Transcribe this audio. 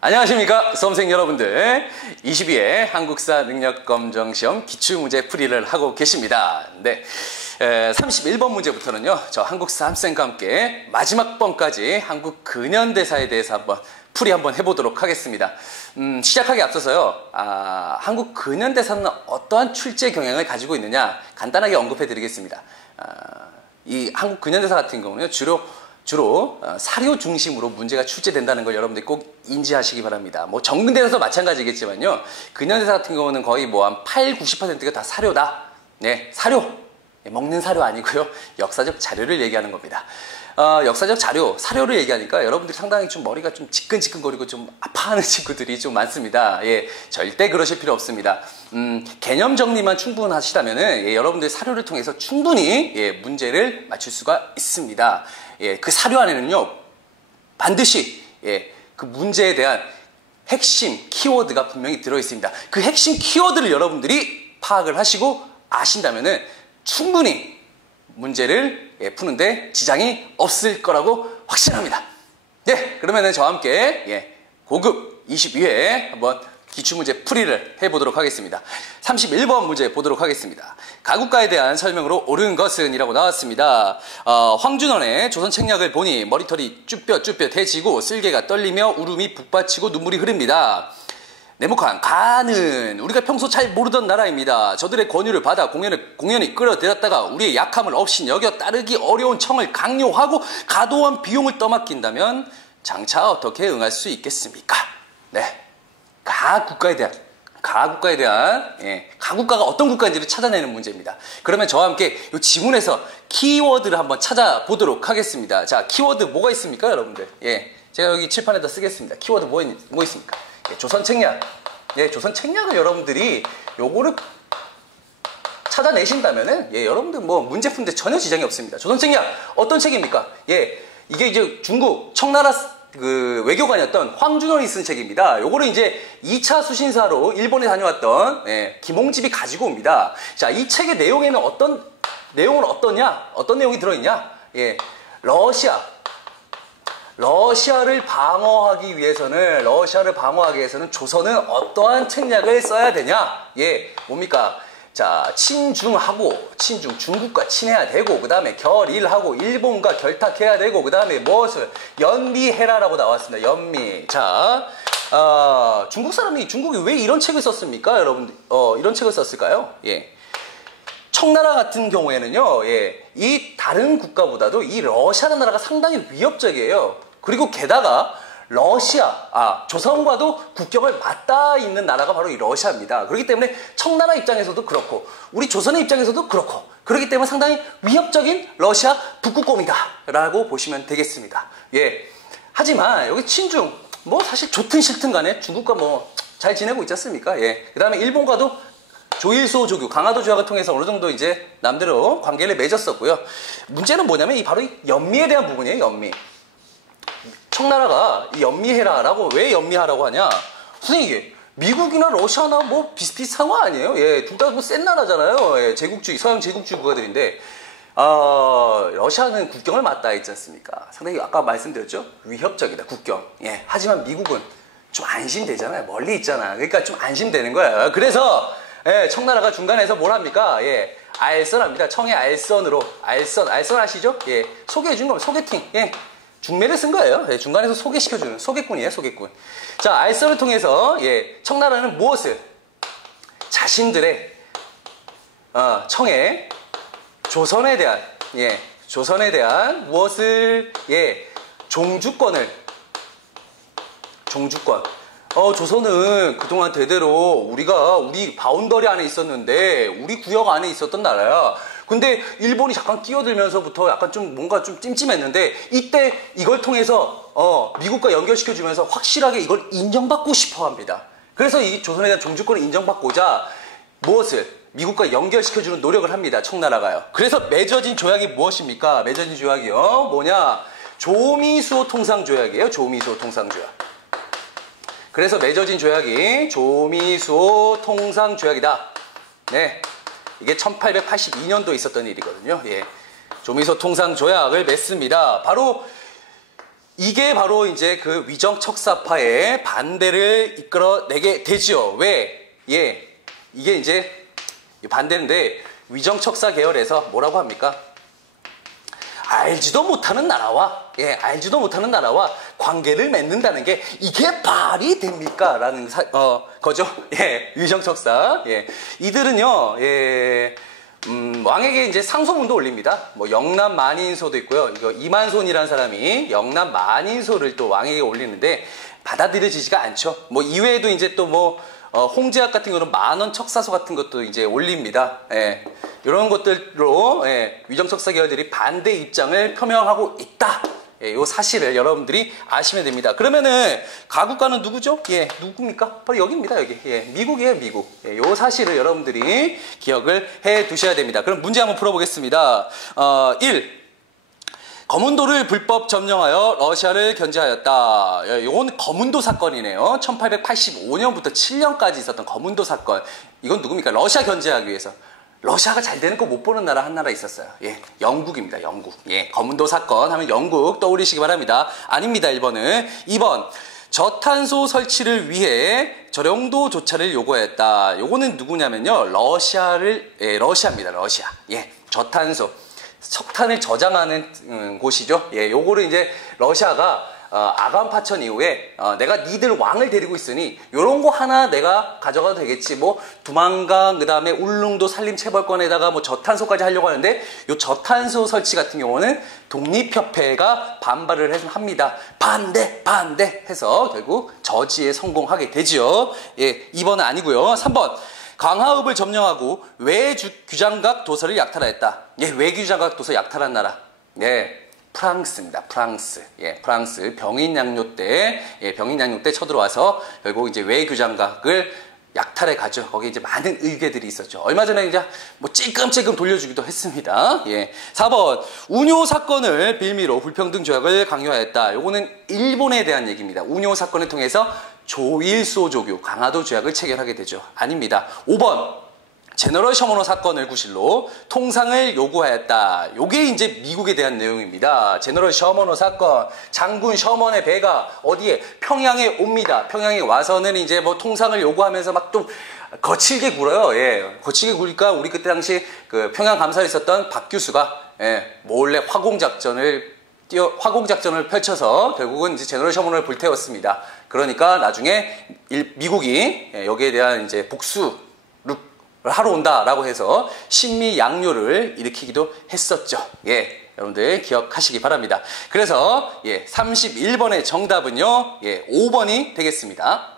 안녕하십니까 수험생 여러분들. 22회 한국사 능력검정시험 기출문제 풀이를 하고 계십니다. 네, 31번 문제부터는요, 저 한국사 함쌤과 함께 마지막 번까지 한국 근현대사에 대해서 한번 해보도록 하겠습니다. 시작하기 앞서서요, 한국 근현대사는 어떠한 출제 경향을 가지고 있느냐 간단하게 언급해 드리겠습니다. 이 한국 근현대사 같은 경우는 주로 사료 중심으로 문제가 출제된다는 걸 여러분들이 꼭 인지하시기 바랍니다. 뭐 정근대사도 마찬가지겠지만요, 근현대사 같은 경우는 거의 뭐 한 80~90%가 다 사료다. 네, 사료. 먹는 사료 아니고요, 역사적 자료를 얘기하는 겁니다. 역사적 자료, 사료를 얘기하니까 여러분들이 상당히 좀 머리가 좀 지끈지끈거리고 좀 아파하는 친구들이 좀 많습니다. 예, 절대 그러실 필요 없습니다. 개념 정리만 충분하시다면은, 예, 여러분들 사료를 통해서 충분히, 예, 문제를 맞출 수가 있습니다. 예, 그 사료 안에는요, 반드시, 예, 그 문제에 대한 핵심 키워드가 분명히 들어있습니다. 그 핵심 키워드를 여러분들이 파악을 하시고 아신다면은 충분히 문제를, 예, 푸는데 지장이 없을 거라고 확신합니다. 네, 그러면은 저와 함께, 예, 고급 22회 한번 기출문제 풀이를 해보도록 하겠습니다. 31번 문제 보도록 하겠습니다. 가국가에 대한 설명으로 옳은 것은 이라고 나왔습니다. 황준원의 조선 책략을 보니 머리털이 쭈뼛쭈뼛해지고 쓸개가 떨리며 울음이 북받치고 눈물이 흐릅니다. 네모칸 가는 우리가 평소 잘 모르던 나라입니다. 저들의 권유를 받아 공연히 끌어들였다가 우리의 약함을 없인 여겨 따르기 어려운 청을 강요하고 과도한 비용을 떠맡긴다면 장차 어떻게 응할 수 있겠습니까? 네, 가국가에 대한, 예, 가국가가 어떤 국가인지를 찾아내는 문제입니다. 그러면 저와 함께 이 지문에서 키워드를 한번 찾아보도록 하겠습니다. 자, 키워드 뭐가 있습니까, 여러분들? 예, 제가 여기 칠판에다 쓰겠습니다. 키워드 뭐 있습니까? 예, 조선 책략. 예, 조선 책략을 여러분들이 요거를 찾아내신다면은, 예, 여러분들 뭐 문제 푸는데 전혀 지장이 없습니다. 조선 책략 어떤 책입니까? 예, 이게 이제 중국 청나라 그 외교관이었던 황준원이 쓴 책입니다. 요거를 이제 2차 수신사로 일본에 다녀왔던, 예, 김홍집이 가지고 옵니다. 자, 이 책의 내용에는 어떤 내용이 들어있냐? 예, 러시아를 방어하기 위해서는 조선은 어떠한 책략을 써야 되냐? 예, 뭡니까? 자, 중국과 친해야 되고, 그 다음에 결일하고 일본과 결탁해야 되고, 그 다음에 무엇을 연미해라라고 나왔습니다. 연미. 자, 중국이 왜 이런 책을 썼습니까? 여러분, 이런 책을 썼을까요? 예. 청나라 같은 경우에는요, 예, 이 다른 국가보다도 이 러시아라는 나라가 상당히 위협적이에요. 그리고 게다가 조선과도 국경을 맞닿아 있는 나라가 바로 이 러시아입니다. 그렇기 때문에 청나라 입장에서도 그렇고 우리 조선의 입장에서도 그렇고, 그렇기 때문에 상당히 위협적인 러시아 북극곰이다 라고 보시면 되겠습니다. 예. 하지만 여기 친중, 뭐 사실 좋든 싫든 간에 중국과 뭐 잘 지내고 있지 않습니까? 예. 그 다음에 일본과도 조일소 조교, 강화도 조약을 통해서 어느 정도 이제 남대로 관계를 맺었었고요. 문제는 뭐냐면 바로 이 연미에 대한 부분이에요. 연미. 청나라가 이 연미해라라고 왜 연미하라고 하냐? 선생님, 이게 미국이나 러시아나 뭐 비슷비슷한 거 아니에요? 예, 둘 다 뭐 센 나라잖아요. 예, 제국주의, 서양 제국주의 국가들인데, 러시아는 국경을 맞닿아 있지 않습니까? 상당히 아까 말씀드렸죠? 위협적이다, 국경. 예, 하지만 미국은 좀 안심되잖아요. 멀리 있잖아. 그러니까 좀 안심되는 거예요. 그래서, 예, 청나라가 중간에서 뭘 합니까? 예, 알선합니다. 청의 알선 아시죠? 예, 소개해주는 겁니다. 소개팅. 예. 중매를 쓴 거예요. 예, 중간에서 소개시켜주는 소개꾼이에요, 소개꾼. 자, 알선을 통해서, 예, 청나라는 무엇을? 자신들의 청에 조선에 대한 무엇을, 예, 종주권. 조선은 그동안 대대로 우리 바운더리 안에 있었는데, 우리 구역 안에 있었던 나라야. 근데 일본이 잠깐 끼어들면서부터 약간 좀 뭔가 좀 찜찜했는데, 이때 이걸 통해서 미국과 연결시켜주면서 확실하게 이걸 인정받고 싶어 합니다. 그래서 이 조선에 대한 종주권을 인정받고자 무엇을? 미국과 연결시켜주는 노력을 합니다. 청나라가요. 그래서 맺어진 조약이 무엇입니까? 맺어진 조약이요. 뭐냐? 조미수호 통상조약이에요. 조미수호 통상조약. 그래서 맺어진 조약이 조미수호 통상조약이다. 네. 이게 1882년도에 있었던 일이거든요. 예. 조미소 통상조약을 맺습니다. 바로 이게 바로 이제 그 위정척사파의 반대를 이끌어내게 되지요. 왜? 예, 이게 이제 반대인데 위정척사 계열에서 뭐라고 합니까? 알지도 못하는 나라와 관계를 맺는다는 게 이게 말이 됩니까? 라는 거죠. 예, 위정척사. 예, 이들은요, 예, 왕에게 이제 상소문도 올립니다. 뭐 영남 만인소도 있고요. 이거 이만손이라는 사람이 영남 만인소를 또 왕에게 올리는데 받아들여지지가 않죠. 뭐 이외에도 이제 또 뭐 홍제학 같은 거는 만원 척사소 같은 것도 이제 올립니다. 예, 이런 것들로 예, 위정척사 계열들이 반대 입장을 표명하고 있다. 예, 요 사실을 여러분들이 아시면 됩니다. 그러면은 가국가는 누구죠? 예, 누굽니까? 바로 여기입니다. 여기. 예, 미국이에요, 미국. 예, 요 사실을 여러분들이 기억을 해 두셔야 됩니다. 그럼 문제 한번 풀어보겠습니다. 1. 거문도를 불법 점령하여 러시아를 견제하였다. 이건 거문도 사건이네요. 1885년부터 7년까지 있었던 거문도 사건. 이건 누굽니까? 러시아 견제하기 위해서. 러시아가 잘 되는 거 못 보는 나라 한 나라 있었어요. 예, 영국입니다. 영국. 예, 거문도 사건 하면 영국 떠올리시기 바랍니다. 아닙니다. 1번은. 2번. 저탄소 설치를 위해 저령도 조차를 요구했다. 요거는 누구냐면요. 러시아입니다. 러시아. 예, 저탄소. 석탄을 저장하는 곳이죠. 예, 요거를 이제 러시아가 아간파천 이후에 내가 니들 왕을 데리고 있으니 요런 거 하나 내가 가져가도 되겠지. 뭐 두만강 그다음에 울릉도 산림체벌권에다가 뭐 저탄소까지 하려고 하는데 요 저탄소 설치 같은 경우는 독립협회가 반발을 합니다. 반대 해서 결국 저지에 성공하게 되죠. 예, 2번은 아니고요. 3번. 강하읍을 점령하고 외규장각 도서를 약탈하였다. 예, 외규장각 도서 약탈한 나라. 예, 프랑스입니다. 프랑스. 예, 프랑스 병인양요 때, 예, 병인양요 때 쳐들어와서 결국 이제 외규장각을 약탈해 가죠. 거기 이제 많은 의궤들이 있었죠. 얼마 전에 이제 뭐 찔끔찔끔 돌려주기도 했습니다. 예. 4번. 운요 사건을 빌미로 불평등 조약을 강요하였다. 요거는 일본에 대한 얘기입니다. 운요 사건을 통해서 조일소조교 강화도 조약을 체결하게 되죠. 아닙니다. 5번. 제너럴 셔머너 사건을 구실로 통상을 요구하였다. 요게 이제 미국에 대한 내용입니다. 제너럴 셔머너 사건, 장군 셔먼의 배가 어디에? 평양에 옵니다. 평양에 와서는 이제 뭐 통상을 요구하면서 막 좀 거칠게 굴어요. 예, 거칠게 굴니까 우리 그때 당시 그 평양 감사에 있었던 박 교수가 예, 몰래 화공작전을 펼쳐서 결국은 이제 제너럴 셔먼을 불태웠습니다. 그러니까 나중에 미국이 여기에 대한 이제 복수를 하러 온다라고 해서 신미양요를 일으키기도 했었죠. 예, 여러분들 기억하시기 바랍니다. 그래서 예, 31번의 정답은요, 예, 5번이 되겠습니다.